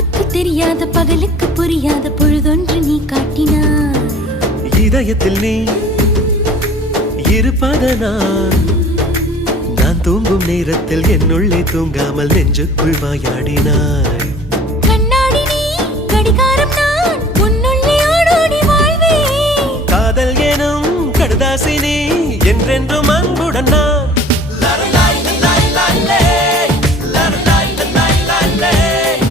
இரவுக்கு தெரியாத பகலுக்கு புரியாத பொழுதொன்று நீ காட்டினாய். இதயத்தில் நீ இருப்பதனால் நான் தூங்கும் நேரத்தில் என்னுள்ளே தூங்காமல் நெஞ்சுக்குள் வாயாடினாய்.